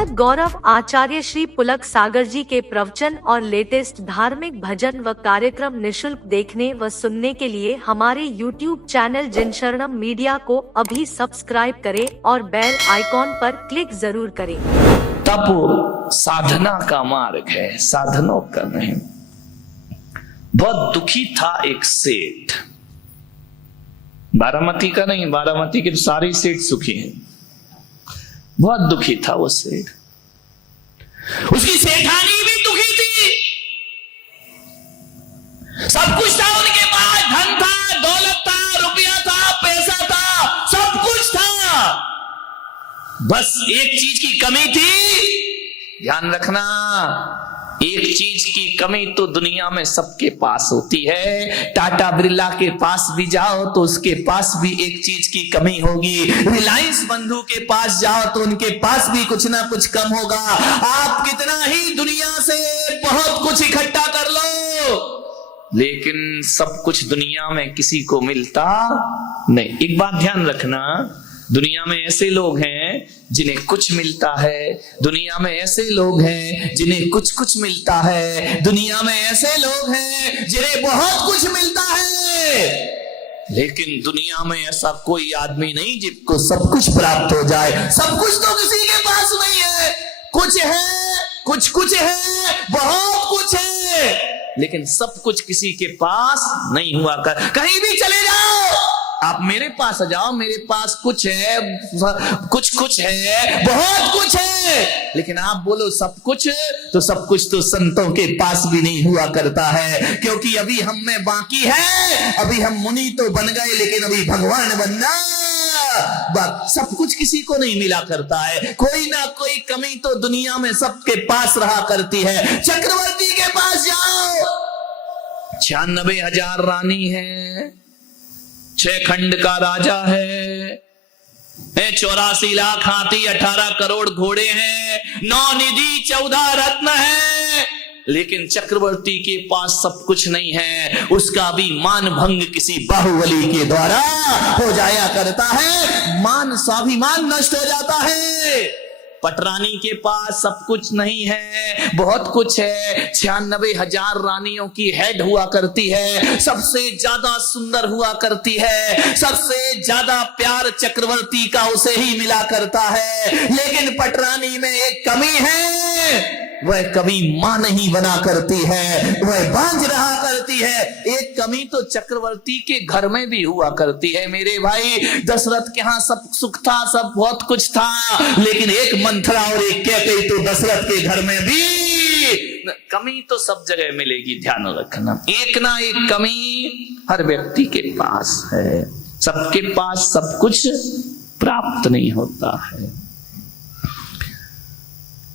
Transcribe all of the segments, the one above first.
भरत गौरव आचार्य श्री पुलक सागर जी के प्रवचन और लेटेस्ट धार्मिक भजन व कार्यक्रम निशुल्क देखने व सुनने के लिए हमारे YouTube चैनल जिनशरणम मीडिया को अभी सब्सक्राइब करें और बेल आइकॉन पर क्लिक जरूर करें। तप साधना का मार्ग है, साधनों का नहीं। बहुत दुखी था एक सेठ, बारामती का नहीं, बारामती के सारे सेठ सुखी हैं। बहुत दुखी था वो सेठ, उसकी सेठानी भी दुखी थी। सब कुछ था उनके पास, धन था, दौलत था, रुपया था, पैसा था, सब कुछ था, बस एक चीज की कमी थी। ध्यान रखना, एक चीज की कमी तो दुनिया में सबके पास होती है। टाटा बिरला के पास भी जाओ तो उसके पास भी एक चीज की कमी होगी। रिलायंस बंधु के पास जाओ तो उनके पास भी कुछ ना कुछ कम होगा। आप कितना ही दुनिया से बहुत कुछ इकट्ठा कर लो, लेकिन सब कुछ दुनिया में किसी को मिलता नहीं। एक बात ध्यान रखना, दुनिया में ऐसे लोग हैं जिन्हें कुछ मिलता है, दुनिया में ऐसे लोग हैं जिन्हें कुछ कुछ मिलता है, दुनिया में ऐसे लोग हैं जिन्हें बहुत कुछ मिलता है, लेकिन दुनिया में ऐसा कोई आदमी नहीं जिसको सब कुछ प्राप्त हो जाए। सब कुछ तो किसी के पास नहीं है, कुछ है, कुछ है, बहुत कुछ है, लेकिन सब कुछ किसी के पास नहीं हुआ कर। कहीं भी चले जाओ, आप मेरे पास आ जाओ, मेरे पास कुछ है, कुछ है, बहुत कुछ है, लेकिन आप बोलो सब कुछ, तो सब कुछ तो संतों के पास भी नहीं हुआ करता है, क्योंकि अभी हम में बाकी है। अभी हम मुनि तो बन गए, लेकिन अभी भगवान बनना, सब कुछ किसी को नहीं मिला करता है। कोई ना कोई कमी तो दुनिया में सबके पास रहा करती है। चक्रवर्ती के पास जाओ, 96,000 रानी है, 6 खंड का राजा है, 84 लाख हाथी, 18 करोड़ घोड़े हैं, 9 निधि, 14 रत्न है, लेकिन चक्रवर्ती के पास सब कुछ नहीं है। उसका भी मान भंग किसी बाहुबली के द्वारा हो जाया करता है, मान स्वाभिमान नष्ट हो जाता है। पटरानी के पास सब कुछ नहीं है, बहुत कुछ है। 96,000 रानियों की हेड हुआ करती है, सबसे ज्यादा सुंदर हुआ करती है, सबसे ज्यादा प्यार चक्रवर्ती का उसे ही मिला करता है, लेकिन पटरानी में एक कमी है, वह कभी मां नहीं बना करती है, वह बांझ रहा करती है। एक कमी तो चक्रवर्ती के घर में भी हुआ करती है मेरे भाई। दशरथ के यहाँ सब सुख था, सब बहुत कुछ था, लेकिन एक मंथरा और एक कैकेयी तो दशरथ के घर में भी कमी तो सब जगह मिलेगी। ध्यान रखना, एक ना एक कमी हर व्यक्ति के पास है। सबके पास सब कुछ प्राप्त नहीं होता है।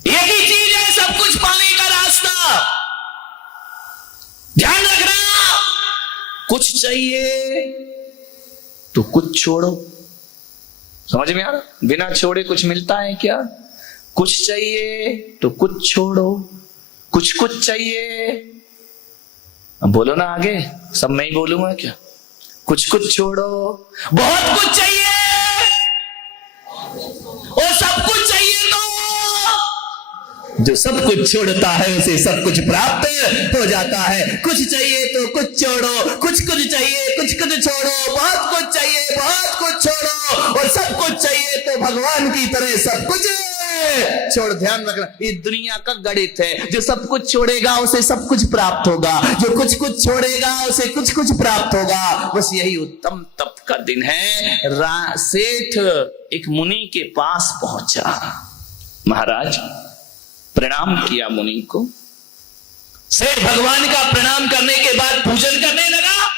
एक ही चीज है सब कुछ पाने का रास्ता। ध्यान रखना, कुछ चाहिए तो कुछ छोड़ो। समझ में आ रहा? बिना छोड़े कुछ मिलता है क्या? कुछ चाहिए तो कुछ छोड़ो, कुछ चाहिए। अब बोलो ना आगे, सब मैं ही बोलूंगा क्या? कुछ छोड़ो, बहुत कुछ चाहिए और सब कुछ चाहिए, तो जो सब कुछ छोड़ता है उसे सब कुछ प्राप्त हो जाता है। कुछ चाहिए तो कुछ छोड़ो, कुछ चाहिए कुछ छोड़ो, बहुत कुछ चाहिए बहुत कुछ छोड़ो, और सब कुछ चाहिए तो भगवान की तरह सब कुछ छोड़। ध्यान रखना, ये दुनिया का गणित है। जो सब कुछ छोड़ेगा उसे सब कुछ प्राप्त होगा, जो कुछ छोड़ेगा उसे कुछ प्राप्त होगा। बस यही उत्तम तप का दिन है। सेठ एक मुनि के पास पहुंचा, महाराज प्रणाम किया मुनि को। सेठ भगवान का प्रणाम करने के बाद पूजन करने लगा।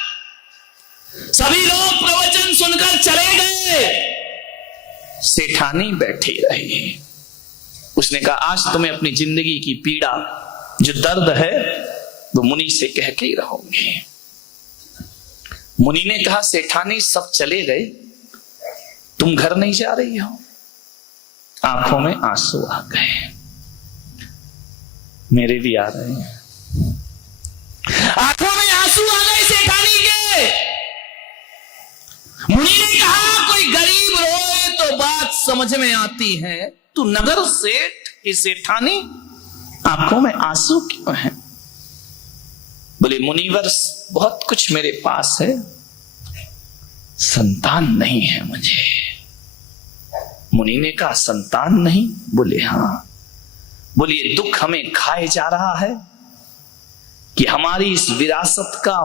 सभी लोग प्रवचन सुनकर चले गए, सेठानी बैठी रही। उसने कहा, आज तुम्हें अपनी जिंदगी की पीड़ा, जो दर्द है, वो मुनि से कह के ही रहोगे। मुनि ने कहा, सेठानी सब चले गए, तुम घर नहीं जा रही हो? आंखों में आंसू आ गए, मेरे भी आ रहे हैं। आंखों में आंसू आ गए सेठानी के। मुनि ने कहा, कोई गरीब रोए तो बात समझ में आती है, तू नगर सेठ कि सेठानी आंखों में आंसू क्यों हैं? बोले मुनिवर बहुत कुछ मेरे पास है, संतान नहीं है मुझे। मुनि ने कहा संतान नहीं? बोले हाँ। बोले ये दुख हमें खाए जा रहा है कि हमारी इस विरासत का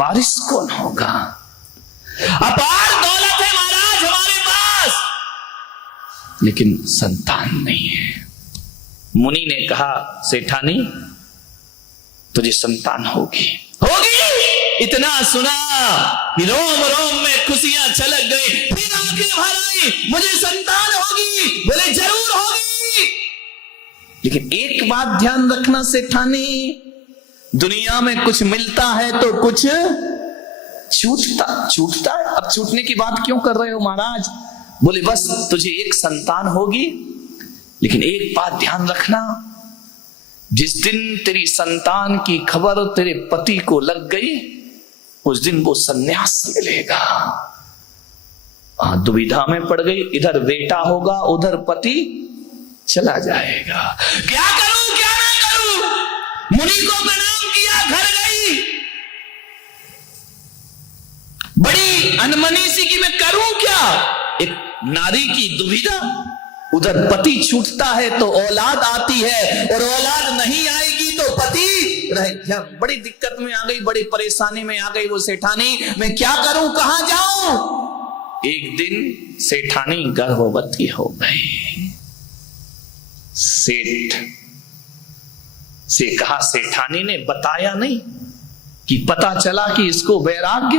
वारिस कौन होगा? अपार दौलत है महाराज हमारे पास, लेकिन संतान नहीं है। मुनि ने कहा सेठानी तुझे संतान होगी, होगी। इतना सुना कि रोम रोम में खुशियां छलक गई, फिर आंखें भर आई, मुझे संतान होगी। बोले जरूर होगी, लेकिन एक बात ध्यान रखना सेठानी, दुनिया में कुछ मिलता है तो कुछ छूटता है। अब छूटने की बात क्यों कर रहे हो महाराज? बोले बस तुझे एक संतान होगी, लेकिन एक बात ध्यान रखना, जिस दिन तेरी संतान की खबर तेरे पति को लग गई उस दिन वो संन्यास ले लेगा। दुविधा में पड़ गई, इधर बेटा होगा उधर पति चला जाएगा। क्या करूं क्या ना करूं? मुनि को प्रणाम किया, घर गई, बड़ी अनमनी सी कि मैं करूं क्या? एक नारी की दुविधा, उधर पति छूटता है तो औलाद आती है, और औलाद नहीं आएगी तो पति रहे। बड़ी दिक्कत में आ गई, बड़ी परेशानी में आ गई वो सेठानी, मैं क्या करूं कहां जाऊं? एक दिन सेठानी गर्भवती हो गई। सेठ से कहा, सेठानी ने बताया नहीं कि पता चला कि इसको वैराग्य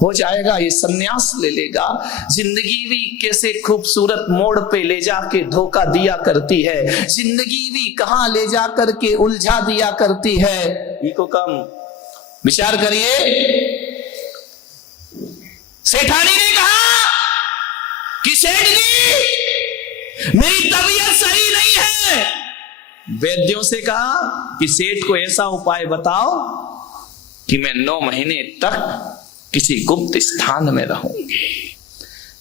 हो जाएगा, ये सन्यास ले लेगा। जिंदगी भी कैसे खूबसूरत मोड़ पे ले जाके धोखा दिया करती है, जिंदगी भी कहां ले जा करके उलझा दिया करती है। इको कम विचार करिए। सेठानी ने कहा कि सेठ जी मेरी तबीयत सही नहीं है। वैद्यों से कहा कि सेठ को ऐसा उपाय बताओ कि मैं 9 महीने तक किसी गुप्त स्थान में रहूंगी,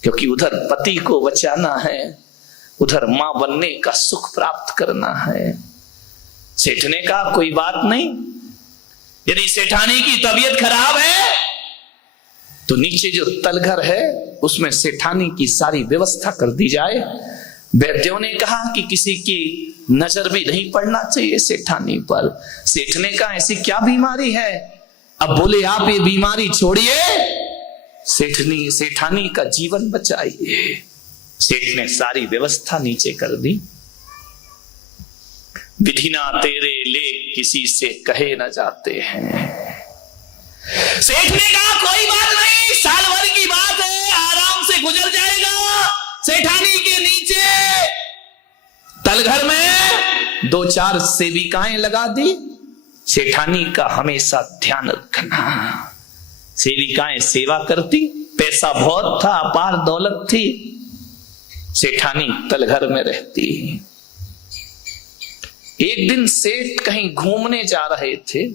क्योंकि उधर पति को बचाना है, उधर मां बनने का सुख प्राप्त करना है। सेठ ने कहा कोई बात नहीं, यदि सेठानी की तबीयत खराब है तो नीचे जो तलघर है उसमें सेठानी की सारी व्यवस्था कर दी जाए। वैद्यों ने कहा कि किसी की नजर भी नहीं पड़ना चाहिए सेठानी पर। सेठ ने कहा ऐसी क्या बीमारी है? अब बोले आप ये बीमारी छोड़िए, सेठानी का जीवन बचाइए। सेठ ने सारी व्यवस्था नीचे कर दी। विधि ना तेरे लेख किसी से कहे न जाते हैं। सेठ ने कहा कोई बात नहीं, साल भर की बात है, आराम से गुजर जाएगा। सेठानी के नीचे तलघर में 2-4 सेविकाएं लगा दी। सेठानी का हमेशा ध्यान रखना। सेविकाएं सेवा करती, पैसा बहुत था, अपार दौलत थी, सेठानी तलघर में रहती। एक दिन सेठ कहीं घूमने जा रहे थे,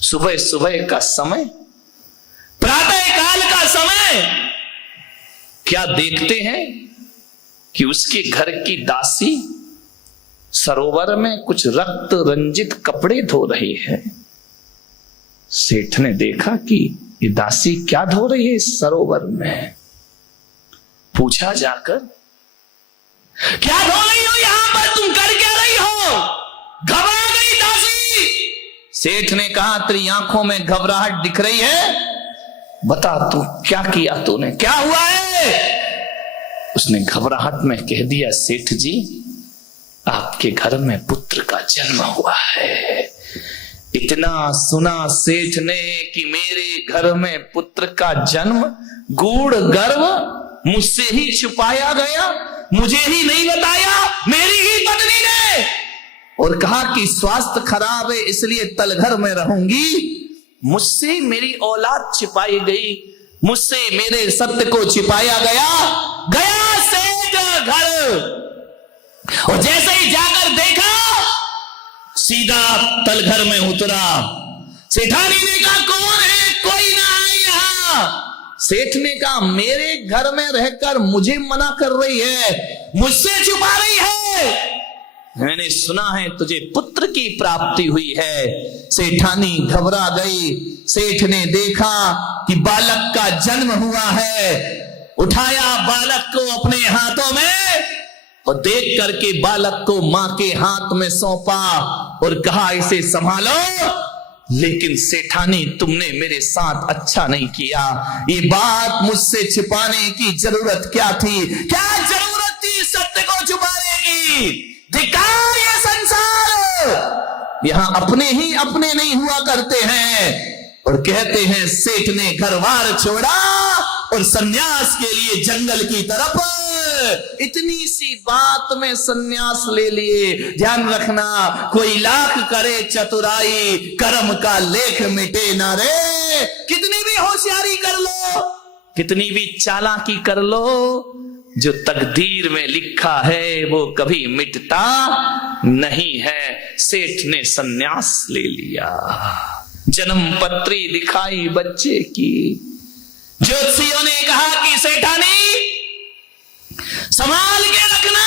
सुबह सुबह का समय, प्रातः काल का समय, क्या देखते हैं कि उसके घर की दासी सरोवर में कुछ रक्त रंजित कपड़े धो रही है। सेठ ने देखा कि ये दासी क्या धो रही है इस सरोवर में। पूछा जाकर, क्या धो रही हो यहां पर, तुम कर क्या रही हो? घबरा गई दासी। सेठ ने कहा तेरी आंखों में घबराहट दिख रही है, बता तू क्या किया तूने, क्या हुआ है? उसने घबराहट में कह दिया, सेठ जी आपके घर में पुत्र का जन्म हुआ है। इतना सुना सेठ ने कि मेरे घर में पुत्र का जन्म, गूढ़ गर्व मुझसे ही छुपाया गया, मुझे ही नहीं बताया, मेरी ही पत्नी ने, और कहा कि स्वास्थ्य खराब है इसलिए तलघर में रहूंगी। मुझसे मेरी औलाद छिपाई गई, मुझसे मेरे सत्य को छिपाया गया सेठ घर। और जैसे ही जाकर देखा, सीधा तलघर में उतरा। सेठानी ने कहा कौन है, कोई ना है यहां। सेठ ने कहा मेरे घर में रहकर मुझे मना कर रही है, मुझसे छुपा रही है। मैंने सुना है तुझे पुत्र की प्राप्ति हुई है। सेठानी घबरा गई। सेठ ने देखा कि बालक का जन्म हुआ है, उठाया बालक को अपने हाथों में और देख करके बालक को मां के हाथ में सौंपा और कहा इसे संभालो। लेकिन सेठानी तुमने मेरे साथ अच्छा नहीं किया, ये बात मुझसे छिपाने की जरूरत क्या थी? क्या जरूरत थी सत्य को छुपाने की? धिक्कार ये संसार, यहां अपने ही अपने नहीं हुआ करते हैं और कहते हैं सेठ ने घर बार छोड़ा और सन्यास के लिए जंगल की तरफ। इतनी सी बात में सन्यास ले लिए। ध्यान रखना, कोई लाख करे चतुराई, कर्म का लेख मिटे ना रे। कितनी भी होशियारी कर लो, कितनी भी चालाकी कर लो, जो तकदीर में लिखा है वो कभी मिटता नहीं है। सेठ ने सन्यास ले लिया। जन्म पत्री दिखाई बच्चे की। ज्योतिषियों ने कहा कि सेठानी संभाल के रखना।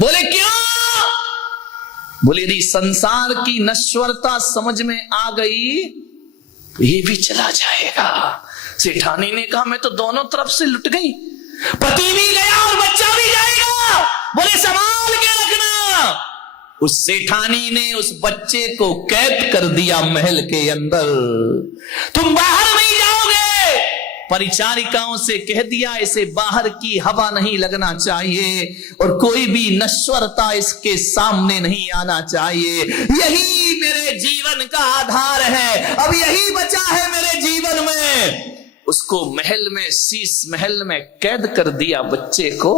बोले क्यों? बोले यदि संसार की नश्वरता समझ में आ गई ये भी चला जाएगा। सेठानी ने कहा मैं तो दोनों तरफ से लुट गई, पति भी गया और बच्चा भी जाएगा। बोले संभाल के रखना। उस सेठानी ने उस बच्चे को कैद कर दिया महल के अंदर। तुम बाहर नहीं जाओगे। परिचारिकाओं से कह दिया इसे बाहर की हवा नहीं लगना चाहिए और कोई भी नश्वरता इसके सामने नहीं आना चाहिए। यही मेरे जीवन का आधार है, अब यही बचा है मेरे जीवन में। उसको महल में, शीश महल में कैद कर दिया बच्चे को।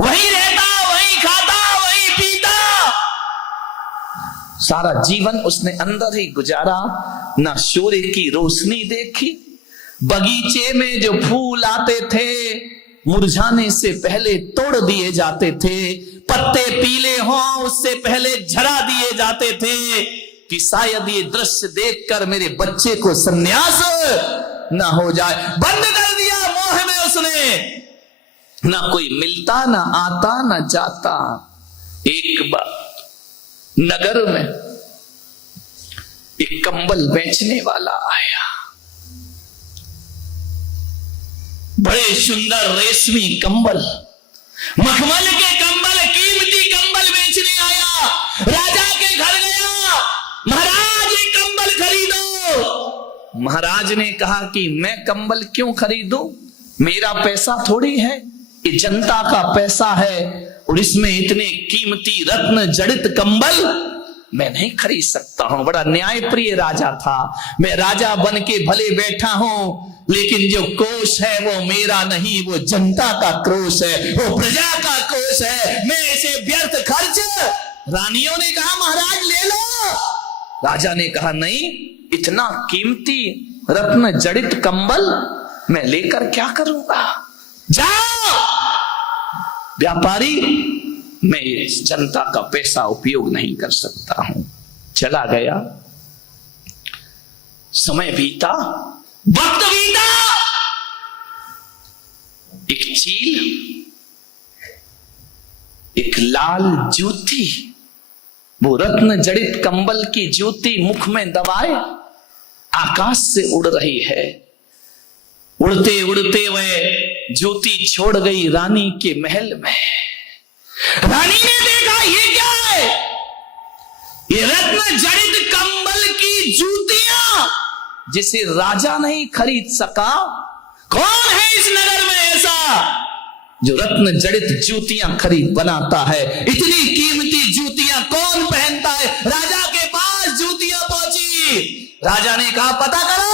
वहीं रहता, वहीं खाता, वहीं पीता, सारा जीवन उसने अंदर ही गुजारा। ना सूर्य की रोशनी देखी। बगीचे में जो फूल आते थे मुरझाने से पहले तोड़ दिए जाते थे, पत्ते पीले हों उससे पहले झड़ा दिए जाते थे कि शायद ये दृश्य देखकर मेरे बच्चे को सन्यास ना हो जाए। बंद कर दिया मोह में उसने। ना कोई मिलता, ना आता, ना जाता। एक बार नगर में एक कंबल बेचने वाला आया। बड़े सुंदर रेशमी कंबल, मखमल के कंबल, कीमती कंबल बेचने आया। राजा के घर गया, महाराज ये कंबल खरीदो। महाराज ने कहा कि मैं कंबल क्यों खरीदूं? मेरा पैसा थोड़ी है, ये जनता का पैसा है और इसमें इतने कीमती रत्न जड़ित कंबल मैं नहीं खरीद सकता हूं। बड़ा न्यायप्रिय राजा था। मैं राजा बन के भले बैठा हूं लेकिन जो कोष है वो मेरा नहीं, वो जनता का कोष है, वो प्रजा का कोष है। मैं इसे व्यर्थ खर्च। रानियों ने कहा महाराज ले लो। राजा ने कहा नहीं, इतना कीमती रत्न जड़ित कंबल मैं लेकर क्या करूंगा? जाओ व्यापारी, मैं ये जनता का पैसा उपयोग नहीं कर सकता हूं। चला गया। समय बीता, वक्त बीता। एक चील, एक लाल जूती, वो रत्न जड़ित कंबल की जूती मुख में दबाए आकाश से उड़ रही है। उड़ते उड़ते वह जूती छोड़ गई रानी के महल में। रानी ने देखा ये क्या है? ये रत्न जड़ित कंबल की जूतियां जिसे राजा नहीं खरीद सका। कौन है इस नगर में ऐसा जो रत्न जड़ित जूतियां खरीद बनाता है? इतनी कीमती जूतियां कौन पहनता है? राजा के पास जूतियां पहुंची। राजा ने कहा पता करो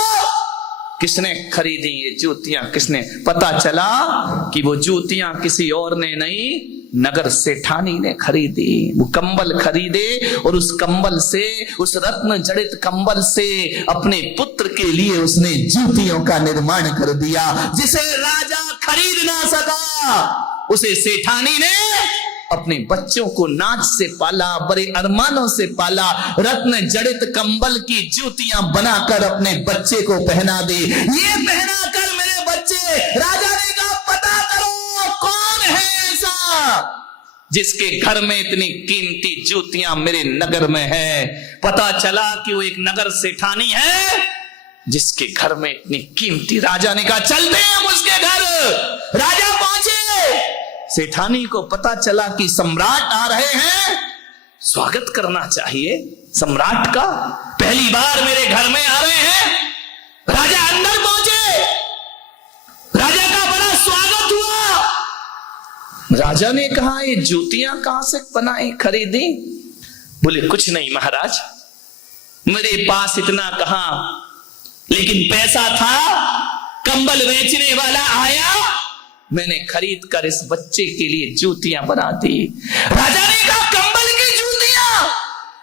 किसने खरीदी ये जूतियां, किसने? पता चला कि वो जूतियां किसी और ने नहीं, नगर सेठानी ने खरीदी। वो कंबल खरीदे और उस कंबल से, उस रत्न जड़ित कंबल से अपने पुत्र के लिए उसने जूतियों का निर्माण कर दिया जिसे राजा खरीद ना सका। उसे सेठानी ने अपने बच्चों को नाच से पाला, बड़े अरमानों से पाला। रत्न जड़ित कंबल की जूतियां बनाकर अपने बच्चे को पहना दी। ये पहना कर मेरे बच्चे, राजा ने कहा पता करो कौन है ऐसा जिसके घर में इतनी कीमती जूतियां मेरे नगर में है। पता चला कि वो एक नगर सेठानी है जिसके घर में इतनी कीमती। राजा ने कहा चलते हैं हम उसके घर। राजा पहुंचे। सेठानी को पता चला कि सम्राट आ रहे हैं, स्वागत करना चाहिए सम्राट का। पहली बार मेरे घर में आ रहे हैं। राजा अंदर पहुंचे। राजा का बड़ा स्वागत हुआ। राजा ने कहा ये जूतियां कहां से बनाई, खरीदी? बोले कुछ नहीं महाराज, मेरे पास इतना कहां, लेकिन पैसा था। कंबल बेचने वाला आया, मैंने खरीद कर इस बच्चे के लिए जूतियां बना दी। राजा ने कहा कंबल की जूतियां?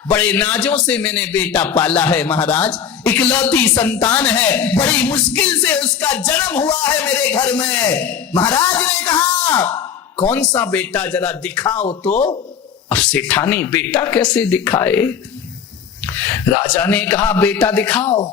बड़े नाजों से मैंने बेटा पाला है महाराज, इकलौती संतान है, बड़ी मुश्किल से उसका जन्म हुआ है मेरे घर में। महाराज ने कहा कौन सा बेटा, जरा दिखाओ तो। अब सेठानी बेटा कैसे दिखाए? राजा ने कहा बेटा दिखाओ।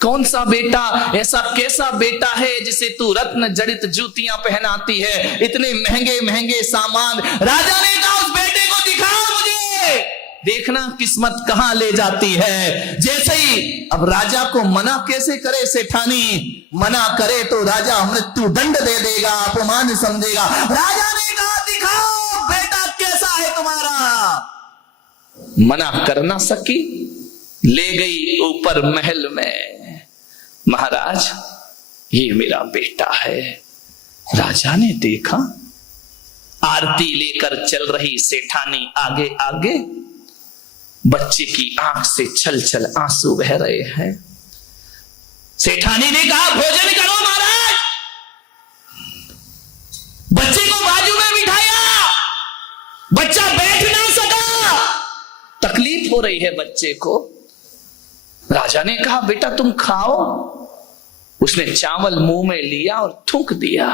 कौन सा बेटा? ऐसा कैसा बेटा है जिसे तू रत्न जड़ित जूतियां पहनाती है, इतने महंगे महंगे सामान? राजा ने कहा उस बेटे को दिखाओ मुझे, देखना किस्मत कहां ले जाती है। जैसे ही अब राजा को मना कैसे करे सेठानी? मना करे तो राजा मृत्यु दंड दे देगा, अपमान समझेगा। राजा ने कहा दिखाओ बेटा कैसा है तुम्हारा। मना कर ना सकी, ले गई ऊपर महल में। महाराज ये मेरा बेटा है। राजा ने देखा, आरती लेकर चल रही सेठानी आगे आगे, बच्चे की आंख से छल छल आंसू बह रहे हैं। सेठानी ने कहा भोजन करो महाराज। बच्चे को बाजू में बिठाया, बच्चा बैठ ना सका, तकलीफ हो रही है बच्चे को। राजा ने कहा बेटा तुम खाओ। उसने चावल मुंह में लिया और थूक दिया।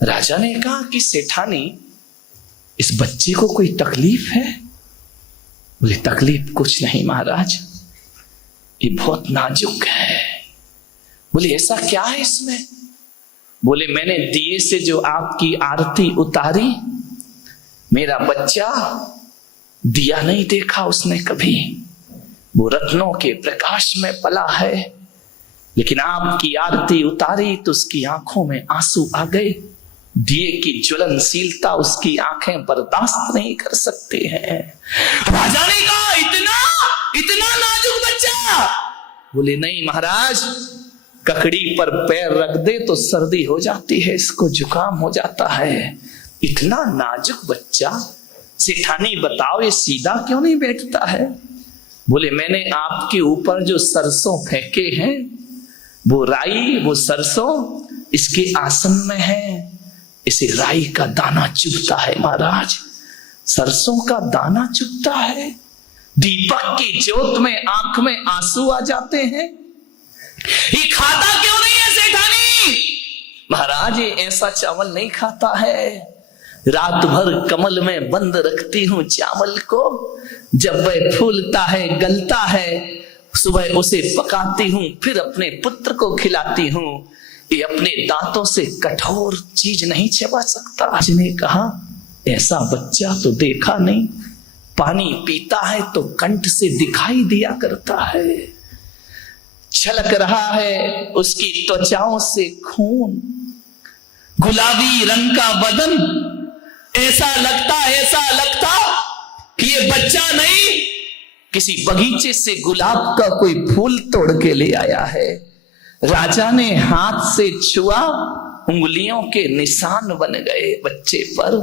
राजा ने कहा कि सेठानी इस बच्चे को कोई तकलीफ है? बोले तकलीफ कुछ नहीं महाराज, ये बहुत नाजुक है। बोले ऐसा क्या है इसमें? बोले मैंने दिए से जो आपकी आरती उतारी, मेरा बच्चा दिया नहीं देखा उसने कभी। वो रत्नों के प्रकाश में पला है, लेकिन आपकी आरती उतारी तो उसकी आंखों में आंसू आ गए। दिए की ज्वलनशीलता उसकी आंखें बर्दाश्त नहीं कर सकते हैं। राजा ने कहा इतना इतना नाजुक बच्चा? बोले नहीं महाराज, ककड़ी पर पैर रख दे तो सर्दी हो जाती है, इसको जुकाम हो जाता है। इतना नाजुक बच्चा? सेठानी बताओ ये सीधा क्यों नहीं बैठता है? बोले मैंने आपके ऊपर जो सरसों फेंके हैं, वो राई वो सरसों इसके आसन में है, इसे राई का दाना चुभता है महाराज, सरसों का दाना चुभता है। दीपक की ज्योत में आंख में आंसू आ जाते हैं। ये खाता क्यों नहीं है सेठानी? महाराज ये ऐसा चावल नहीं खाता है, रात भर कमल में बंद रखती हूं चावल को, जब वह फूलता है गलता है, सुबह उसे पकाती हूं, फिर अपने पुत्र को खिलाती हूं। ये अपने दांतों से कठोर चीज नहीं चबा सकता। जिन्हें कहा ऐसा बच्चा तो देखा नहीं, पानी पीता है तो कंठ से दिखाई दिया करता है, छलक रहा है उसकी त्वचाओं से खून, गुलाबी रंग का बदन, ऐसा लगता कि ये बच्चा नहीं, किसी बगीचे से गुलाब का कोई फूल तोड़ के ले आया है। राजा ने हाथ से छुआ, उंगलियों के निशान बन गए बच्चे पर।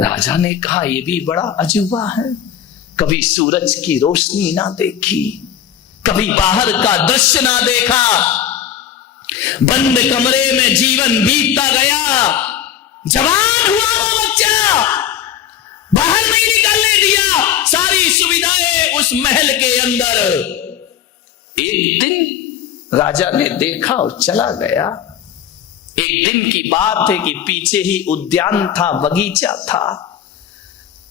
राजा ने कहा यह भी बड़ा अजूबा है, कभी सूरज की रोशनी ना देखी, कभी बाहर का दृश्य ना देखा, बंद कमरे में जीवन बीतता गया, जवान हुआ वो बच्चा, बाहर नहीं निकलने दिया, सारी सुविधाएं उस महल के अंदर। एक दिन राजा ने देखा और चला गया। एक दिन की बात है कि पीछे ही उद्यान था, बगीचा था,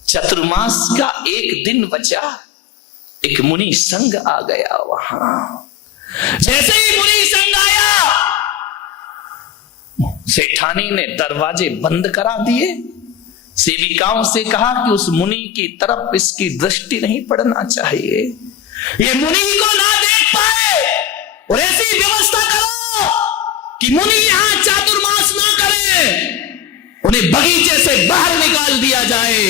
चतुर्मास का एक दिन बचा, एक मुनि संघ आ गया वहां। जैसे ही मुनि संघ आया, सेठानी ने दरवाजे बंद करा दिए, सेविकाओं से कहा कि उस मुनि की तरफ इसकी दृष्टि नहीं पड़ना चाहिए, ये मुनि को ना देख पाए, और ऐसी व्यवस्था करो कि मुनि यहां चातुर्मास ना करें, उन्हें बगीचे से बाहर निकाल दिया जाए।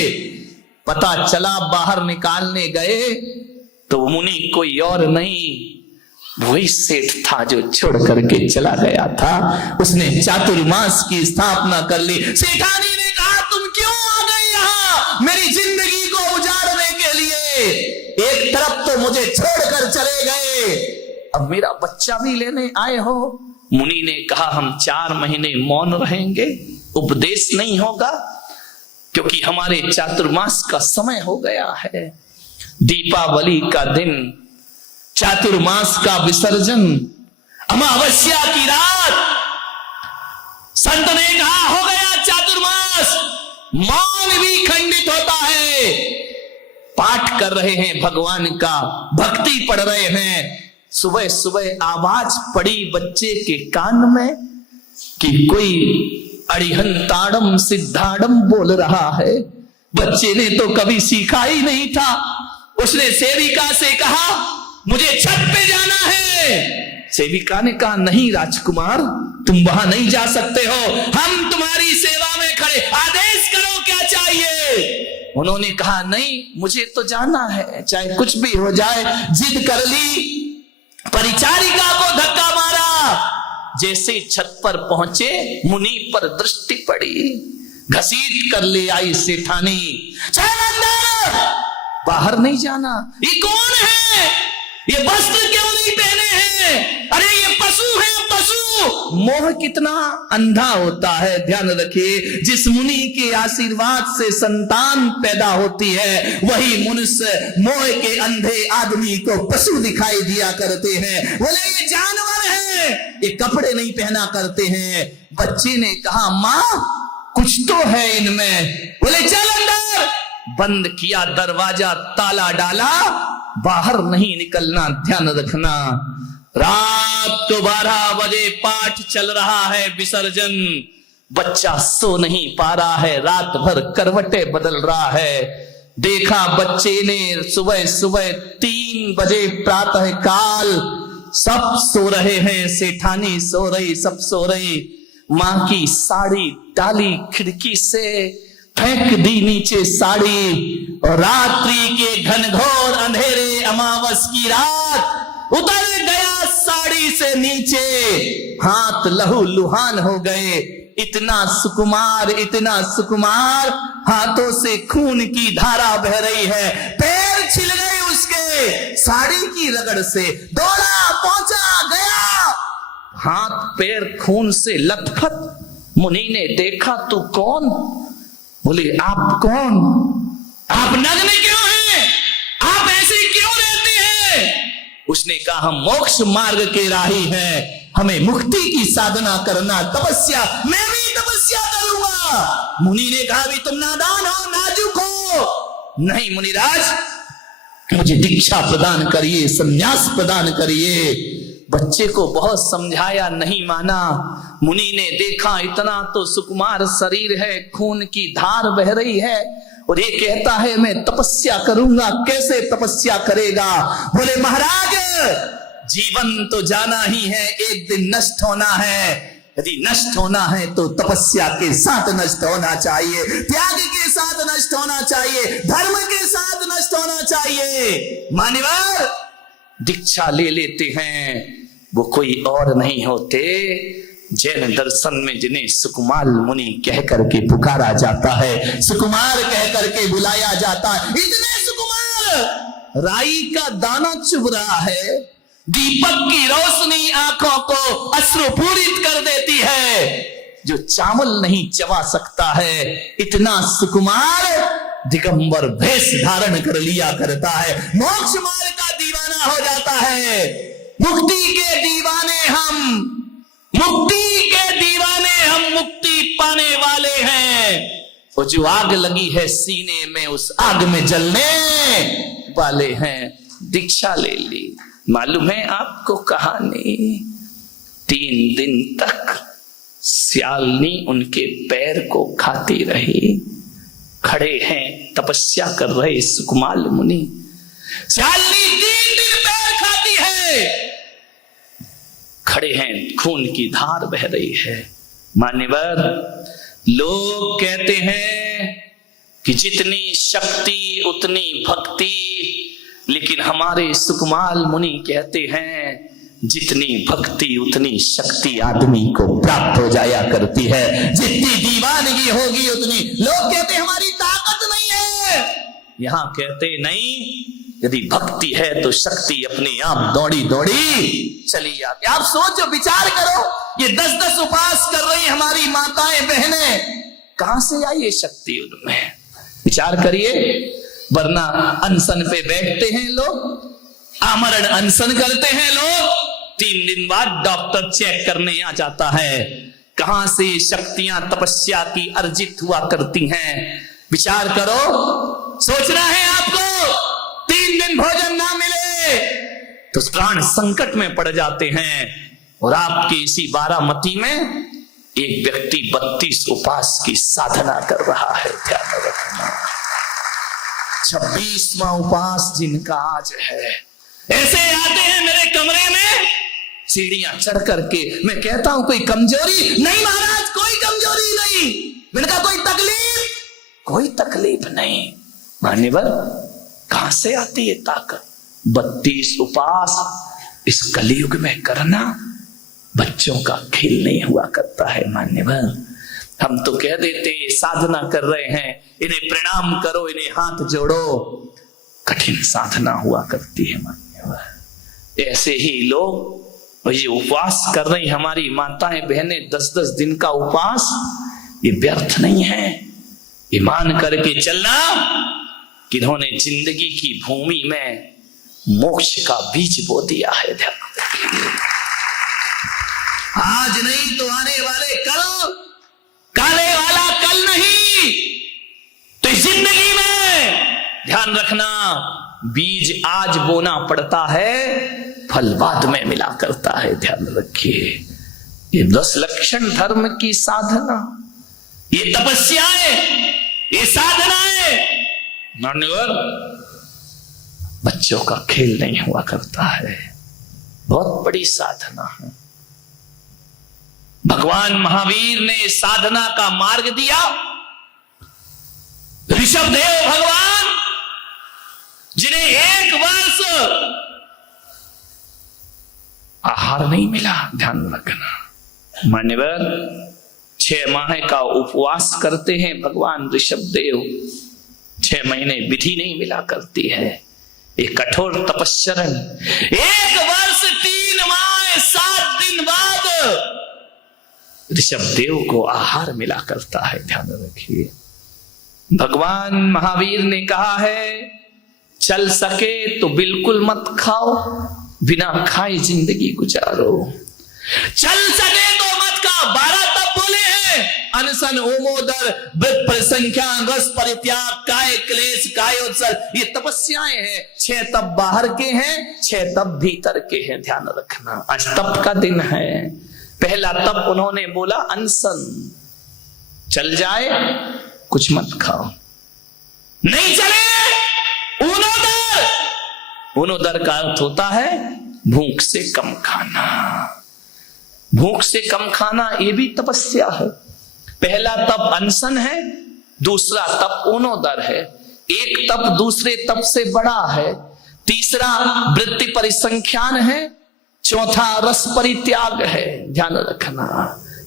पता चला बाहर निकालने गए तो मुनि कोई और नहीं, वही सेठ था जो छोड़ करके चला गया था। उसने चातुर्मास की स्थापना कर ली। सेठानी ने कहा, तुम क्यों आ गए यहां मेरी जिंदगी को उजाड़ने के लिए? एक तरफ तो मुझे छोड़कर चले गए, अब मेरा बच्चा भी लेने आए हो। मुनि ने कहा, हम 4 महीने मौन रहेंगे, उपदेश नहीं होगा, क्योंकि हमारे चातुर्मास का समय हो गया है। दीपावली का दिन, चातुर्मास का विसर्जन, अमावस्या की रात, संत ने कहा हो गया चातुर्मास, मौन भी खंडित होता है। पाठ कर रहे हैं भगवान का, भक्ति पढ़ रहे हैं। सुबह सुबह आवाज पड़ी बच्चे के कान में कि कोई अड़िहंताड़म सिद्धाड़म बोल रहा है। बच्चे ने तो कभी सीखा ही नहीं था। उसने सेविका से कहा, मुझे छत पे जाना है। सेविका ने कहा, नहीं राजकुमार, तुम वहां नहीं जा सकते हो, हम तुम्हारी सेवा में खड़े, आदेश करो क्या चाहिए। उन्होंने कहा, नहीं मुझे तो जाना है, चाहे कुछ भी हो जाए। जिद कर ली, परिचारिका को धक्का मारा। जैसे छत पर पहुंचे, मुनि पर दृष्टि पड़ी, घसीट कर ले आई सेठानी। चल अंदर, बाहर नहीं जाना। ये कौन है? ये वस्त्र क्यों नहीं पहने हैं? अरे ये पशु है, पशु। मोह कितना अंधा होता है, ध्यान रखिए। जिस मुनि के आशीर्वाद से संतान पैदा होती है, वही मनुष्य मोह के अंधे आदमी को पशु दिखाई दिया करते हैं। बोले ये जानवर है, ये कपड़े नहीं पहना करते हैं। बच्चे ने कहा, माँ कुछ तो है इनमें। बोले चल अंदर। बंद किया दरवाजा, ताला डाला, बाहर नहीं निकलना, ध्यान रखना। रात को 12 बजे पाठ चल रहा है, विसर्जन। बच्चा सो नहीं पा रहा है, रात भर करवटें बदल रहा है। देखा बच्चे ने, सुबह सुबह 3 बजे प्रातः काल, सब सो रहे हैं, सेठानी सो रही, सब सो रही। मां की साड़ी डाली खिड़की से, फेंक दी नीचे साड़ी, और रात्रि के घनघोर अंधेरे अमावस की रात उतर गया साड़ी से नीचे। हाथ लहू लुहान हो गए। इतना सुकुमार, इतना सुकुमार, हाथों से खून की धारा बह रही है। पैर छिल गए उसके साड़ी की रगड़ से। दौड़ा, पहुंचा, गया, हाथ पैर खून से लथपथ। मुनि ने देखा, तू कौन? बोले, आप कौन? आप नग्न क्यों हैं? आप ऐसे क्यों रहते हैं? उसने कहा, हम मोक्ष मार्ग के राही हैं, हमें मुक्ति की साधना करना, तपस्या, मैं भी तपस्या करूंगा। मुनि ने कहा, भी तुम नादान हो, नाजुक हो। नहीं मुनिराज, मुझे दीक्षा प्रदान करिए, संन्यास प्रदान करिए। बच्चे को बहुत समझाया, नहीं माना। मुनि ने देखा, इतना तो सुकुमार शरीर है, खून की धार बह रही है, और ये कहता है मैं तपस्या करूंगा। कैसे तपस्या करेगा? बोले, महाराज जीवन तो जाना ही है, एक दिन नष्ट होना है। यदि नष्ट होना है तो तपस्या के साथ नष्ट होना चाहिए, त्याग के साथ नष्ट होना चाहिए, धर्म के साथ नष्ट होना चाहिए। मान्यवर दीक्षा ले लेते हैं, वो कोई और नहीं होते, जैन दर्शन में जिन्हें सुकुमार मुनि कह करके पुकारा जाता है, सुकुमार कह करके बुलाया जाता है। इतने सुकुमार, राई का दाना चुभ रहा है, दीपक की रोशनी आंखों को अश्रुपूरित कर देती है, जो चावल नहीं चबा सकता है, इतना सुकुमार दिगंबर भेष धारण कर लिया करता है, मोक्ष मार्ग का दीवाना हो जाता है। मुक्ति के दीवाने हम, मुक्ति के दीवाने हम, मुक्ति पाने वाले हैं। वो जो आग लगी है सीने में, उस आग में जलने वाले हैं। दीक्षा ले ली। मालूम है आपको कहानी? 3 दिन तक स्यालनी उनके पैर को खाती रही। खड़े हैं, तपस्या कर रहे सुकुमाल मुनि। चालनी 3 दिन पैर खाती है, खड़े हैं, खून की धार बह रही है। मान्यवर, लोग कहते हैं कि जितनी शक्ति उतनी भक्ति, लेकिन हमारे सुकुमाल मुनि कहते हैं जितनी भक्ति उतनी शक्ति आदमी को प्राप्त हो जाया करती है। जितनी दीवानगी होगी उतनी, लोग कहते हमारी ताकत नहीं है, यहां कहते नहीं, यदि भक्ति है तो शक्ति अपने आप दौड़ी दौड़ी चली जाती। आप सोचो, विचार करो, ये 10-10 उपवास कर रही हमारी माताएं बहनें, कहां से आई ये शक्ति उनमें? विचार करिए। वरना अनशन पे बैठते हैं लोग, आमरण अनशन करते हैं लोग, 3 दिन बाद डॉक्टर चेक करने आ जाता है, कहां से शक्तियां तपस्या की अर्जित हुआ करती हैं। विचार करो, सोचना है आपको, 3 दिन भोजन ना मिले तो प्राण संकट में पड़ जाते हैं। और आपके इसी बारामती में एक व्यक्ति 32 उपवास की साधना कर रहा है। ध्यान रखना, 26वां उपवास जिनका आज है। ऐसे आते हैं मेरे कमरे में सीढ़ियां चढ़ करके, मैं कहता हूं कोई कमजोरी नहीं महाराज, कोई कमजोरी नहीं। मैंने कहा कोई तकलीफ? कोई तकलीफ नहीं। मान्यवर, कहां से आती है ताकत? 32 उपवास इस कलयुग में करना बच्चों का खेल नहीं हुआ करता है। मान्यवर, हम तो कह देते साधना कर रहे हैं, इन्हें प्रणाम करो, इन्हें हाथ जोड़ो, कठिन साधना हुआ करती है। मान्यवर, ऐसे ही लोग ये उपवास कर रही हमारी माताएं बहनें, 10-10 दिन का उपवास, ये व्यर्थ नहीं है। ये मान करके चलना कि इन्होंने जिंदगी की भूमि में मोक्ष का बीज बो दिया है। ध्यान रखिए, आज नहीं तो आने वाले कल, काले वाला कल नहीं, तो जिंदगी में ध्यान रखना, बीज आज बोना पड़ता है, फल बाद में मिला करता है। ध्यान रखिए, ये 10 लक्षण धर्म की साधना, ये तपस्याएं, ये साधनाएं मान्यवर बच्चों का खेल नहीं हुआ करता है, बहुत बड़ी साधना है। भगवान महावीर ने साधना का मार्ग दिया। ऋषभदेव भगवान, जिन्हें 1 वर्ष आहार नहीं मिला, ध्यान रखना। मान्यवर, 6 माह का उपवास करते हैं भगवान ऋषभदेव, 6 महीने विधि नहीं मिला करती है। एक कठोर तपस्चरण, 1 वर्ष 3 माह 7 दिन बाद ऋषभदेव को आहार मिला करता है। ध्यान रखिए, भगवान महावीर ने कहा है, चल सके तो बिल्कुल मत खाओ, बिना खाए जिंदगी गुजारो। चल सके तो मत खाओ, 12 तप बोले हैं, अनशन, ओमोदर, व्रत, संख्या, रस परित्याग, काय क्लेश, कायोत्सव, ये तपस्याएं हैं। 6 तप बाहर के हैं, 6 तप भीतर के हैं। ध्यान रखना, आज तप का दिन है। पहला तप उन्होंने बोला अनशन, चल जाए कुछ मत खाओ, नहीं चले ऊनोदर। ऊनोदर का अर्थ होता है भूख से कम खाना। भूख से कम खाना ये भी तपस्या है। पहला तप अनशन है, दूसरा तप ऊनोदर है। एक तप दूसरे तप से बड़ा है, तीसरा वृत्ति परिसंख्यान है, चौथा रस परित्याग है। ध्यान रखना,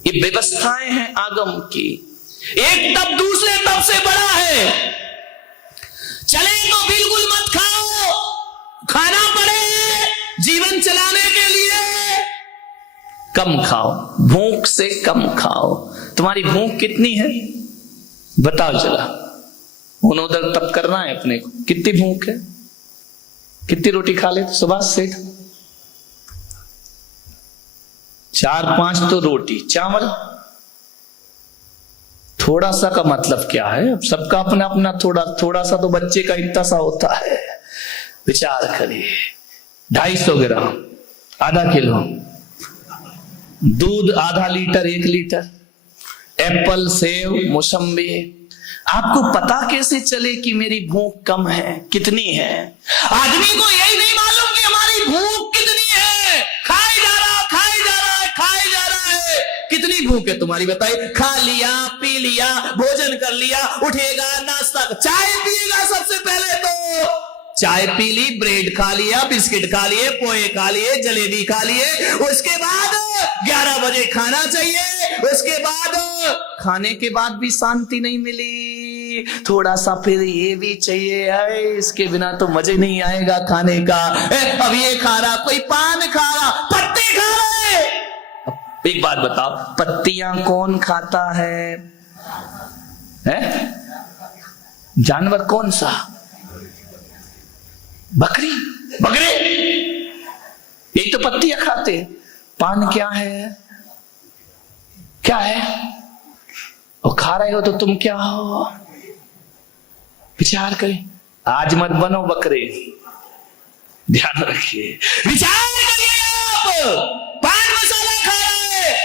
ये व्यवस्थाएं हैं आगम की। एक तप दूसरे तप से बड़ा है। चले तो बिल्कुल मत खाओ, खाना पड़े जीवन चलाने के लिए कम खाओ, भूख से कम खाओ। तुम्हारी भूख कितनी है बताओ जरा, ऊनोदर तप करना है अपने को, कितनी भूख है? कितनी रोटी खा ले सुभाष सेठ? 4-5 तो रोटी, चावल थोड़ा सा का मतलब क्या है? अब सबका अपना अपना थोड़ा सा तो बच्चे का इतना सा होता है। विचार करिए, 250 ग्राम, आधा किलो दूध, आधा लीटर, 1 लीटर, एप्पल, सेव, मौसम्बी, आपको पता कैसे चले कि मेरी भूख कम है, कितनी है? आदमी को यही नहीं मालूम कि हमारी भूख कितनी है। खाए जा रहा है, खाए जा रहा है। कितनी भूख है तुम्हारी बताइए? खा लिया, पी लिया, भोजन कर लिया, उठेगा, नाश्ता, चाय पिएगा। सबसे पहले तो चाय पी ली, ब्रेड खा लिया, बिस्किट खा लिए, पोहे खा लिए, जलेबी खा लिए। उसके बाद 11 बजे खाना चाहिए। उसके बाद खाने के बाद भी शांति नहीं मिली, थोड़ा सा फिर ये भी चाहिए है, इसके बिना तो मजे नहीं आएगा खाने का। अब ये खा रहा, कोई पान खा रहा, पत्ते खा रहे। एक बात बताओ, पत्तियां कौन खाता है? जानवर कौन सा? बकरी, बकरे, यही तो पत्तियां खाते। पान क्या है? क्या है? और खा रहे हो तो तुम क्या हो? विचार करें, आज मत बनो बकरे, ध्यान रखिए, विचार करिए। आप पान मसाला खा रहे हैं,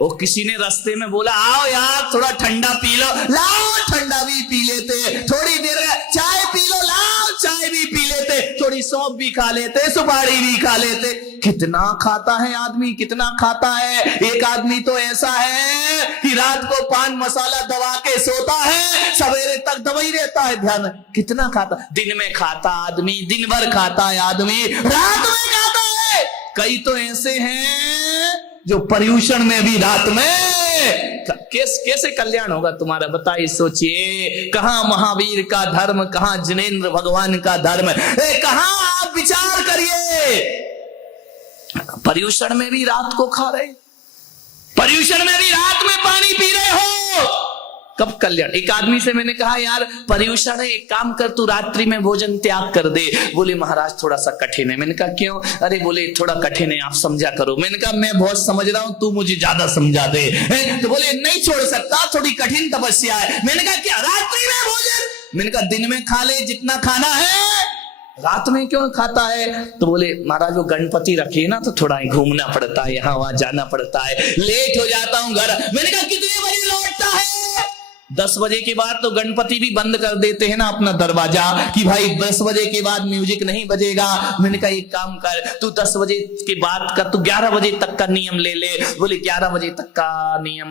वो किसी ने रास्ते में बोला आओ यार थोड़ा ठंडा पी लो, लाओ ठंडा भी पी लेते। थोड़ी देर चाय पी लो, लाओ चाय भी पी लेते। थोड़ी सौंफ भी खा लेते, सुपारी भी खा लेते। कितना खाता है आदमी, कितना खाता है। एक आदमी तो ऐसा है कि रात को पान मसाला दबा के सोता है, सवेरे तक दबाई रहता है। ध्यान, कितना खाता। दिन में खाता आदमी, दिन भर खाता है आदमी, रात में खाता है। कई तो ऐसे हैं जो पर्यूषण में भी रात में। कैसे कल्याण होगा तुम्हारा बताइए, सोचिए। कहां महावीर का धर्म, कहां जिनेंद्र भगवान का धर्म, कहां आप विचार करिए। पर्यूषण में भी रात को खा रहे, पर्यूषण में भी रात में पानी पी रहे हो, कब कल्याण। एक आदमी से मैंने कहा यार पर्यूषण है, एक काम कर तू रात्रि में भोजन त्याग कर दे। बोले महाराज थोड़ा सा कठिन है। मैंने कहा क्यों? अरे बोले थोड़ा कठिन है, आप समझा करो। मैंने कहा मैं बहुत समझ रहा हूं, तू मुझे ज्यादा समझा दे। तो बोले नहीं छोड़ सकता, थोड़ी कठिन तपस्या है। मैंने कहा क्या? रात्रि में भोजन। मैंने कहा दिन में खा ले जितना खाना है, रात में क्यों खाता है? तो बोले महाराज वो गणपति रखे ना तो थोड़ा घूमना पड़ता है, यहाँ वहां जाना पड़ता है, लेट हो जाता हूं घर। मैंने कहा कितने बजे लौटता है? 10 बजे के बाद तो गणपति भी बंद कर देते हैं ना अपना दरवाजा, कि भाई 10 बजे के बाद म्यूजिक नहीं बजेगा। मैंने कहा एक काम कर, तू 10 बजे के बाद का तू 11 बजे तक का नियम ले ले। बोले 11 बजे तक का नियम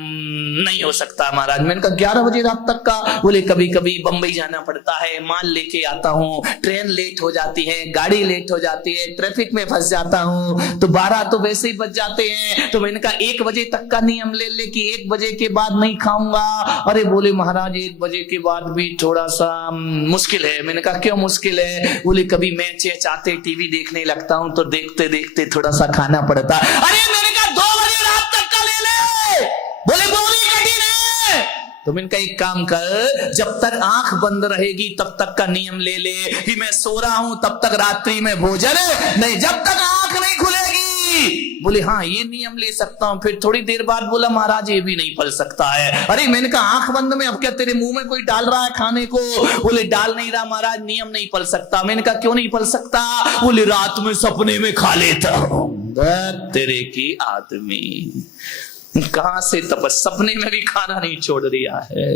नहीं हो सकता महाराज। मैंने कहा 11 बजे रात तक का? बोले कभी कभी बंबई जाना पड़ता है, माल लेके आता हूँ, ट्रेन लेट हो जाती है, गाड़ी लेट हो जाती है, ट्रैफिक में फंस जाता हूँ, तो 12 तो वैसे ही बज जाते हैं। तो मैंने कहा 1 बजे तक का नियम ले ले कि 1 बजे के बाद नहीं खाऊंगा। अरे बोले महाराज 1 बजे के बाद भी थोड़ा सा मुश्किल है। मैंने कहा क्यों मुश्किल है? बोले कभी मैच चाहते टीवी देखने लगता हूं तो देखते देखते थोड़ा सा खाना पड़ता। अरे मैंने कहा 2 बजे रात तक का ले ले। बोले बोली कठिन है। तो मैंने कहा एक काम कर, जब तक आंख बंद रहेगी तब तक का नियम ले ले कि मैं सो रहा हूं तब तक रात्रि में भोजन नहीं, जब तक आंख नहीं खुलेगी। बोले हाँ ये नियम ले सकता हूं। फिर थोड़ी देर बाद बोला महाराज ये भी नहीं पल सकता है। अरे मैंने कहा आंख बंद में अब क्या तेरे मुंह में कोई डाल रहा है खाने को? बोले डाल नहीं रहा महाराज, नियम नहीं पल सकता। मैंने कहा क्यों नहीं पल सकता? बोले रात में सपने में खा लेता हूं। तेरे की आदमी कहां से तपस, सपने में भी खाना नहीं छोड़ दिया है।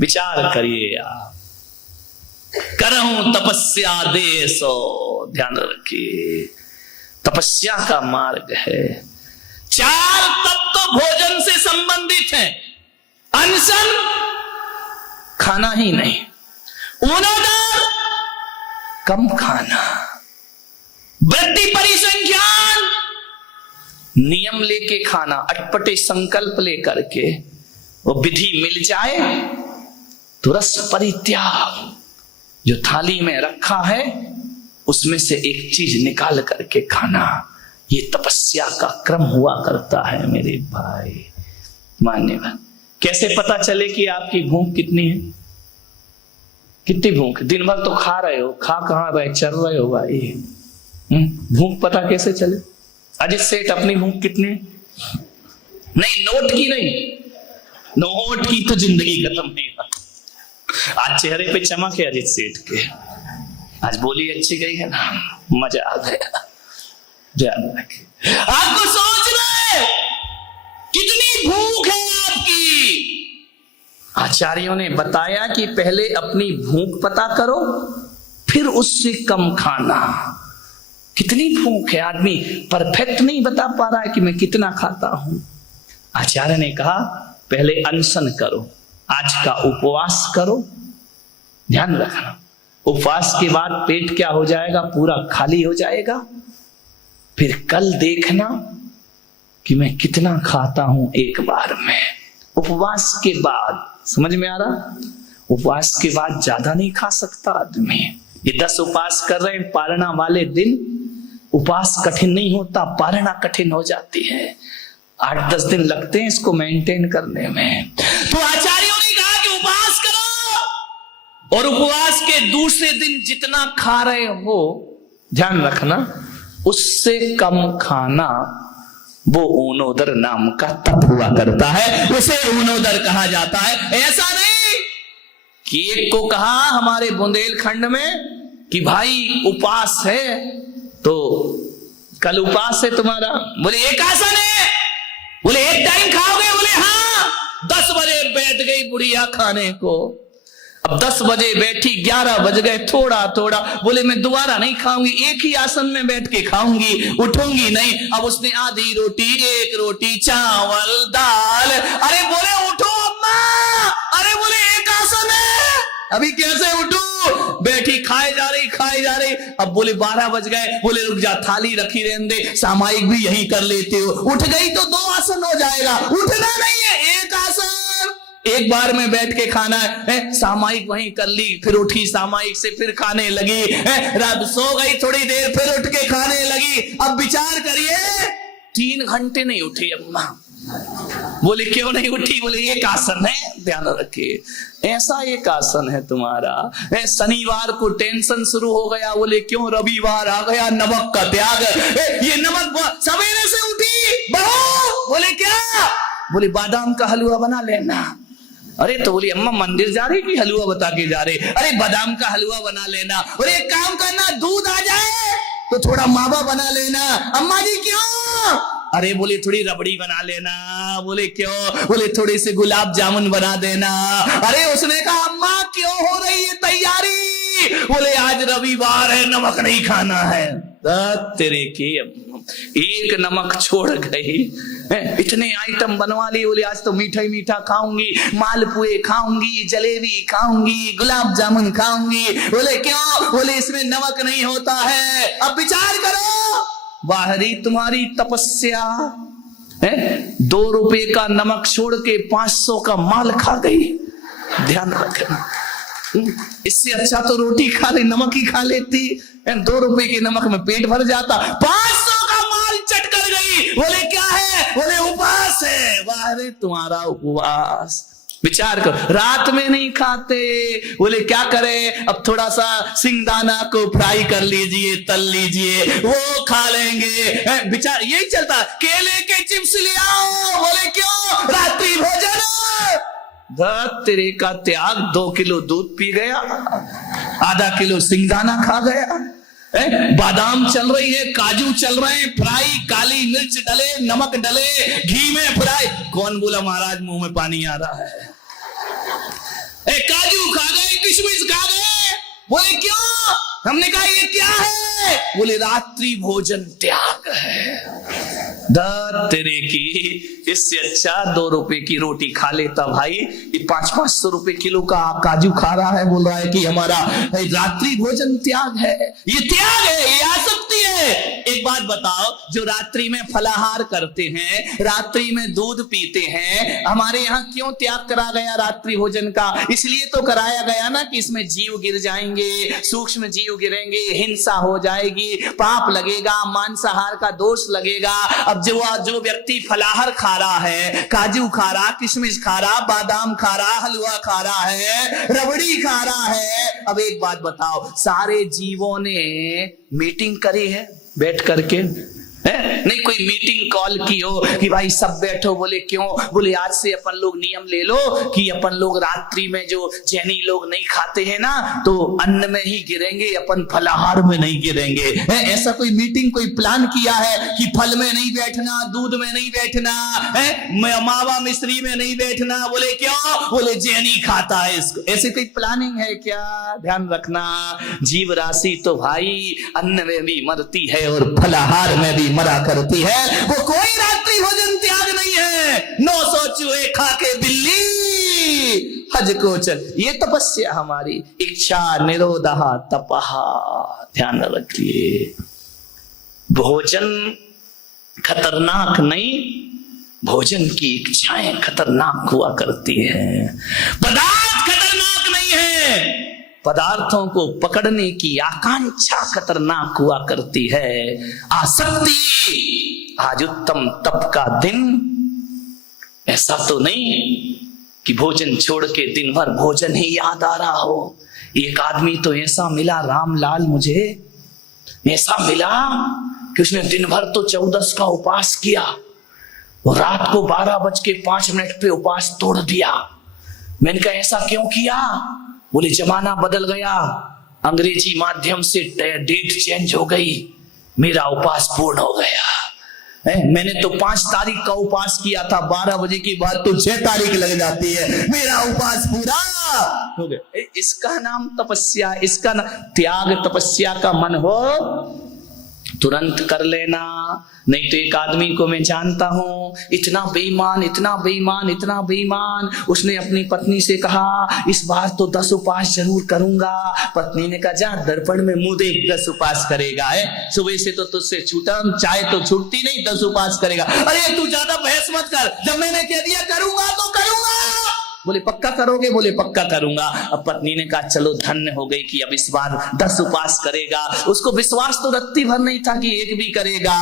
विचार करिए आप। करहूं तपस्या देसो, ध्यान रखिए तपस्या का मार्ग है। 4 तत्व भोजन से संबंधित हैं। अनशन खाना ही नहीं, उनादर कम खाना, वृद्धि परिसंख्यान नियम लेके खाना, अटपटे संकल्प लेकर के। वो विधि मिल जाए तो रस परित्याग, जो थाली में रखा है उसमें से एक चीज निकाल करके खाना, ये तपस्या का क्रम हुआ करता है मेरे भाई। मान्यवर कैसे पता चले कि आपकी भूख कितनी है? कितनी भूख? दिन भर तो खा रहे हो, खा कहां रहे, चल रहे हो भाई। भूख पता कैसे चले? अजित सेठ अपनी भूख कितनी? नहीं नोट की नहीं, नोट की तो जिंदगी खत्म नहीं। आज चेहरे पे चमक है अजित सेठ के, आज बोली अच्छी गई है ना, मजा आ गया। ध्यान रखिए, आपको सोच रहे कितनी भूख है आपकी। आचार्यों ने बताया कि पहले अपनी भूख पता करो, फिर उससे कम खाना। कितनी भूख है, आदमी परफेक्ट नहीं बता पा रहा है कि मैं कितना खाता हूं। आचार्य ने कहा पहले अनशन करो, आज का उपवास करो। ध्यान रखना, उपवास के बाद पेट क्या हो जाएगा, पूरा खाली हो जाएगा। फिर कल देखना कि मैं कितना खाता हूं एक बार में। उपवास के बाद, समझ में आ रहा, उपवास के बाद ज्यादा नहीं खा सकता आदमी। ये 10 उपवास कर रहे हैं, पारणा वाले दिन उपवास कठिन नहीं होता, पारणा कठिन हो जाती है। 8-10 दिन लगते हैं इसको मेंटेन करने में। तो आचार्यों ने कहा कि उपवास करो, और उपवास के दूसरे दिन जितना खा रहे हो, ध्यान रखना, उससे कम खाना। वो ऊनोदर नाम का तप हुआ करता है, उसे ऊनोदर कहा जाता है। ऐसा नहीं कि एक को कहा हमारे बुंदेलखंड में कि भाई उपवास है, तो कल उपवास है तुम्हारा, बोले एक आसन है, बोले एक टाइम खाओगे, बोले हाँ। 10 बजे बैठ गई बुढ़िया खाने को। अब 10 बजे बैठी, 11 बज गए, थोड़ा थोड़ा, बोले मैं दोबारा नहीं खाऊंगी, एक ही आसन में बैठ के खाऊंगी, उठूंगी नहीं। अब उसने आधी रोटी, 1 रोटी, चावल, दाल। अरे बोले उठो अम्मा, अरे बोले एक आसन है, अभी कैसे उठूं? बैठी खाए जा रही, खाए जा रही। अब बोले 12 बज गए, बोले रुक जा, थाली रखी रहने दे, सामायिक भी यही कर लेते हो। उठ गई तो 2 आसन हो जाएगा, उठना नहीं है, एक आसन एक बार में बैठ के खाना है। सामायिक वहीं कर ली, फिर उठी सामायिक से, फिर खाने लगी। रात सो गई थोड़ी देर, फिर उठ के खाने लगी। अब विचार करिए, 3 घंटे नहीं उठी अम्मा। बोले क्यों नहीं उठी? बोले एक आसन है, ध्यान रखिए, ऐसा एक आसन है तुम्हारा। शनिवार को टेंशन शुरू हो गया, बोले क्यों? रविवार आ गया, नमक का त्याग। ये नमक सवेरे से उठी बहू, बोले क्या? बोले बादाम का हलवा बना लेना। अरे तो बोली अम्मा मंदिर जा रही कि हलवा बता के जा रहे? अरे बादाम का हलवा बना लेना। और एक काम करना, दूध आ जाए तो थोड़ा मावा बना लेना। अम्मा जी क्यों? अरे बोले थोड़ी रबड़ी बना लेना। बोले क्यों? बोले थोड़े से गुलाब जामुन बना देना। अरे उसने कहा अम्मा क्यों हो रही है तैयारी? बोले आज रविवार है, नमक नहीं खाना है। तेरे की एक नमक छोड़ गई, इतने आइटम बनवा लिए। बोले आज तो मीठा ही मीठा खाऊंगी, मालपुए खाऊंगी, जलेबी खाऊंगी, गुलाब जामुन खाऊंगी। बोले क्यों? बोले इसमें नमक नहीं होता है। अब विचार करो, बाहरी तुम्हारी तपस्या है, 2 रुपए का नमक छोड़ के 500 का माल खा गई। ध्यान रखना, इससे अच्छा तो रोटी खा ले, नमक ही खा लेती। 2 रुपए के नमक में पेट भर जाता, 500 का माल चट कर गई। बोले क्या है? बोले उपवास है। बाहरी तुम्हारा उपवास। विचार कर, रात में नहीं खाते। बोले क्या करें? अब थोड़ा सा सिंगदाना को फ्राई कर लीजिए, तल लीजिए, वो खा लेंगे। विचार यही चलता, केले के चिप्स ले आओ। बोले क्यों? रात्रि भोजन। तेरे का त्याग, 2 किलो दूध पी गया, आधा किलो सिंगदाना खा गया, बादाम चल रही है, काजू चल रहे हैं, फ्राई, काली मिर्च डले, नमक डले, घी में फ्राई। कौन बोला महाराज मुंह में पानी आ रहा है? काजू खा गए, किशमिश खा गए। बोले क्यों? हमने कहा ये क्या है? बोले रात्रि भोजन त्याग है। तेरे की, इससे अच्छा 2 रुपए की रोटी खा लेता भाई। ये 500-500 रुपए किलो का काजू खा रहा है, बोल रहा है कि हमारा रात्रि भोजन त्याग है। ये त्याग है, ये आसक्ति है। एक बात बताओ, जो रात्रि में फलाहार करते हैं, रात्रि में दूध पीते हैं, हमारे यहाँ क्यों त्याग करा गया रात्रि भोजन का? इसलिए तो कराया गया ना कि इसमें जीव गिर जाएंगे, सूक्ष्म जीव गिरेंगे, हिंसा हो जाएगी, पाप लगेगा, मांसाहार का दोष लगेगा। अब जो व्यक्ति फलाहार खा रहा है, काजू खा रहा, किशमिश खा रहा, बादाम खा रहा, हलवा खा रहा है, रबड़ी खा रहा है। अब एक बात बताओ, सारे जीवों ने मीटिंग करी है बैठ करके, है? नहीं कोई मीटिंग कॉल की हो कि भाई सब बैठो, बोले क्यों? बोले आज से अपन लोग नियम ले लो कि अपन लोग रात्रि में जो जैनी लोग नहीं खाते हैं ना तो अन्न में ही गिरेंगे, अपन फलाहार में नहीं गिरेंगे। ऐसा कोई मीटिंग कोई प्लान किया है कि फल में नहीं बैठना, दूध में नहीं बैठना, मावा मिश्री में नहीं बैठना? बोले क्यों? बोले जैनी खाता है इसको। ऐसी कोई प्लानिंग है क्या? ध्यान रखना, जीव राशि तो भाई अन्न में भी मरती है और फलाहार में भी मरा करती है। वो कोई रात्रि भोजन त्याग नहीं है। 900 चूहे खा के बिल्ली हज को चल। ये तपस्या हमारी, इच्छा निरोधा तपहा। ध्यान रखिए, भोजन खतरनाक नहीं, भोजन की इच्छाएं खतरनाक हुआ करती है। पदार्थ खतरनाक नहीं है, पदार्थों को पकड़ने की आकांक्षा खतरनाक हुआ करती है। आसक्ति। आज उत्तम तप का दिन, ऐसा तो नहीं कि भोजन छोड़ के दिन भर भोजन ही याद आ रहा हो। एक आदमी तो ऐसा मिला रामलाल, मुझे ऐसा मिला कि उसने दिन भर तो 14 का उपवास किया और रात को 12:05 पे उपवास तोड़ दिया। मैंने कहा ऐसा क्यों किया? बोले जमाना बदल गया, अंग्रेजी माध्यम से डेट चेंज हो गई, मेरा उपवास पूर्ण हो गया। मैंने तो 5 तारीख का उपवास किया था, 12 बजे की बात तो 6 तारीख लग जाती है, मेरा उपवास पूरा हो गया। इसका नाम तपस्या, इसका नाम त्याग। तपस्या का मन हो तुरंत कर लेना। नहीं तो एक आदमी को मैं जानता हूं, इतना बेईमान, इतना बेईमान, इतना बेईमान। उसने अपनी पत्नी से कहा इस बार तो 10 उपवास जरूर करूंगा। पत्नी ने कहा जा दर्पण में मुंह देख 10 उपवास करेगा है, सुबह से तो तुझसे छूटा, चाय तो छूटती नहीं, 10 उपवास करेगा। अरे तू ज्यादा बहस मत कर, जब मैंने कह दिया करूंगा तो करूंगा। बोले पक्का करोगे? बोले पक्का करूंगा। अब पत्नी ने कहा चलो धन्य हो गई कि अब इस बार 10 उपवास करेगा। उसको विश्वास तो रत्ती भर नहीं था कि एक भी करेगा,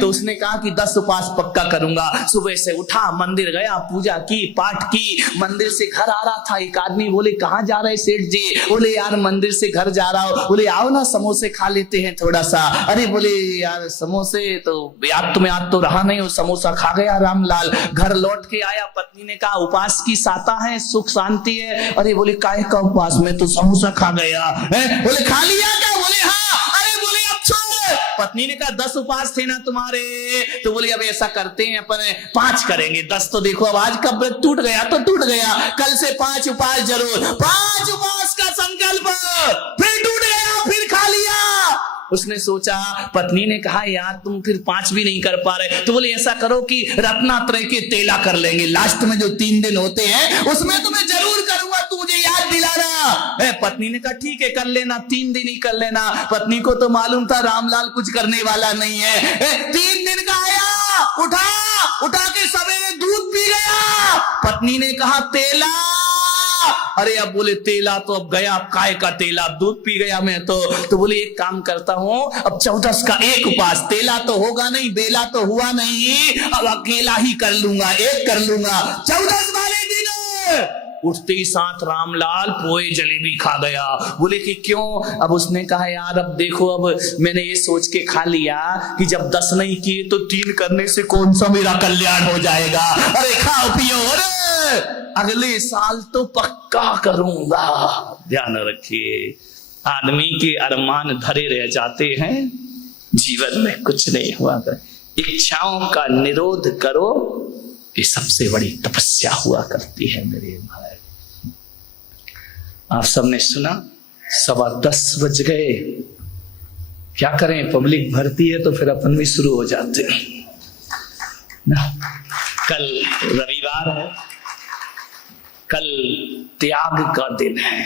तो उसने कहा कि 10 उपवास पक्का करूंगा। सुबह से उठा, मंदिर गया, पूजा की, पाठ की, मंदिर से घर आ रहा था। एक आदमी बोले कहाँ जा रहे सेठ जी? बोले यार मंदिर से घर जा रहा हो। बोले आओ ना समोसे खा लेते हैं थोड़ा सा। अरे बोले यार समोसे तो याद तुम्हें याद तो रहा नहीं, वो समोसा खा गया रामलाल। घर लौट के आया, पत्नी ने कहा उपवास की साता है, सुख शांति है। अरे बोले काय का उपवास में तो समोसा खा गया है। बोले खा लिया क्या? बोले हाँ। अरे बोले अब छोड़। पत्नी ने कहा 10 उपवास थे ना तुम्हारे, तो बोले अब ऐसा करते हैं अपन 5 करेंगे। 10 तो देखो अब आज कब टूट गया तो टूट गया, कल से 5 उपवास जरूर। 5 उपवास का संकल्प, फिर टूट गया, फिर खा लिया। उसने सोचा, पत्नी ने कहा यार तुम फिर 5 भी नहीं कर पा रहे, तो बोले ऐसा करो कि रत्नात्रय के तेला कर लेंगे, लास्ट में जो 3 दिन होते हैं उसमें तुम्हें जरूर करूंगा, तू मुझे याद दिलाना। पत्नी ने कहा ठीक है कर लेना, 3 दिन ही कर लेना। पत्नी को तो मालूम था रामलाल कुछ करने वाला नहीं है। 3 दिन का आया, उठा के सवेरे दूध पी गया। पत्नी ने कहा तेला, अरे अब बोले तेला तो अब गया, काय का तेला, दूध पी गया मैं तो बोले एक काम करता हूं, अब 14 का एक उपवास, तेला तो होगा नहीं, बेला तो हुआ नहीं, अब अकेला ही कर लूंगा, एक कर लूंगा। 14 वाले दिन उठते ही साथ रामलाल पोए जलेबी खा गया। बोले कि क्यों? अब उसने कहा यार अब देखो, अब मैंने ये सोच के खा लिया कि जब 10 नहीं किए तो 3 करने से कौन सा मेरा कल्याण हो जाएगा। अरे खाओ पियो, अरे अगले साल तो पक्का करूंगा। ध्यान रखिए, आदमी के अरमान धरे रह जाते हैं, जीवन में कुछ नहीं हुआ। इच्छाओं का निरोध करो, ये सबसे बड़ी तपस्या हुआ करती है मेरे भाई। आप सबने सुना 10:15 बज गए, क्या करें, पब्लिक भरती है तो फिर अपन भी शुरू हो जाते हैं ना। कल रविवार है, कल त्याग का दिन है।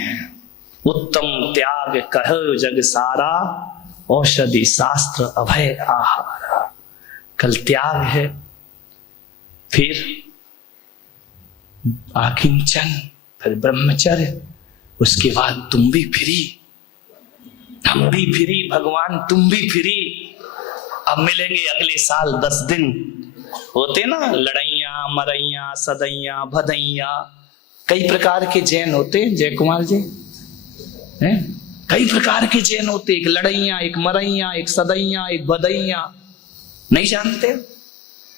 उत्तम त्याग कहो जग सारा, औषधि शास्त्र अभय आहारा। कल त्याग है, फिर आकिंचन, फिर ब्रह्मचर्य, उसके बाद तुम भी फ्री, हम भी फ्री, भगवान तुम भी फ्री। अब मिलेंगे अगले साल 10 दिन। होते ना लड़ैया, मरैया, सदैया, भदैया, कई प्रकार के जैन होते हैं जय कुमार जी, हैं? कई प्रकार के जैन होते, एक लड़ैया, एक मरैया, एक सदैया, एक भदैया। नहीं जानते?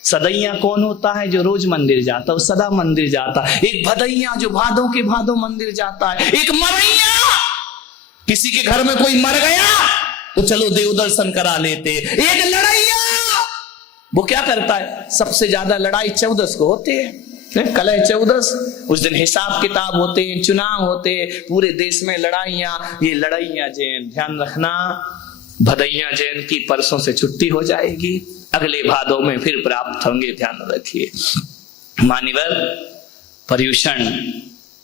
सदैया कौन होता है? जो रोज मंदिर जाता है, वो सदा मंदिर जाता है। एक भदैया जो भादों के भादों मंदिर जाता है। एक मरैया, किसी के घर में कोई मर गया तो चलो देव दर्शन करा लेते। एक लड़ैया, वो क्या करता है? सबसे ज्यादा लड़ाई 14 को होती है, कलह 14। उस दिन हिसाब किताब होते हैं, चुनाव होते, पूरे देश में लड़ाइयां। ये लड़ाइयां जैन, ध्यान रखना, भदैया जैन की परसों से छुट्टी हो जाएगी, अगले भादों में फिर प्राप्त होंगे, ध्यान रखिए। मान्यवर, पर्यूषण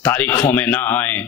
तारीखों में ना आए,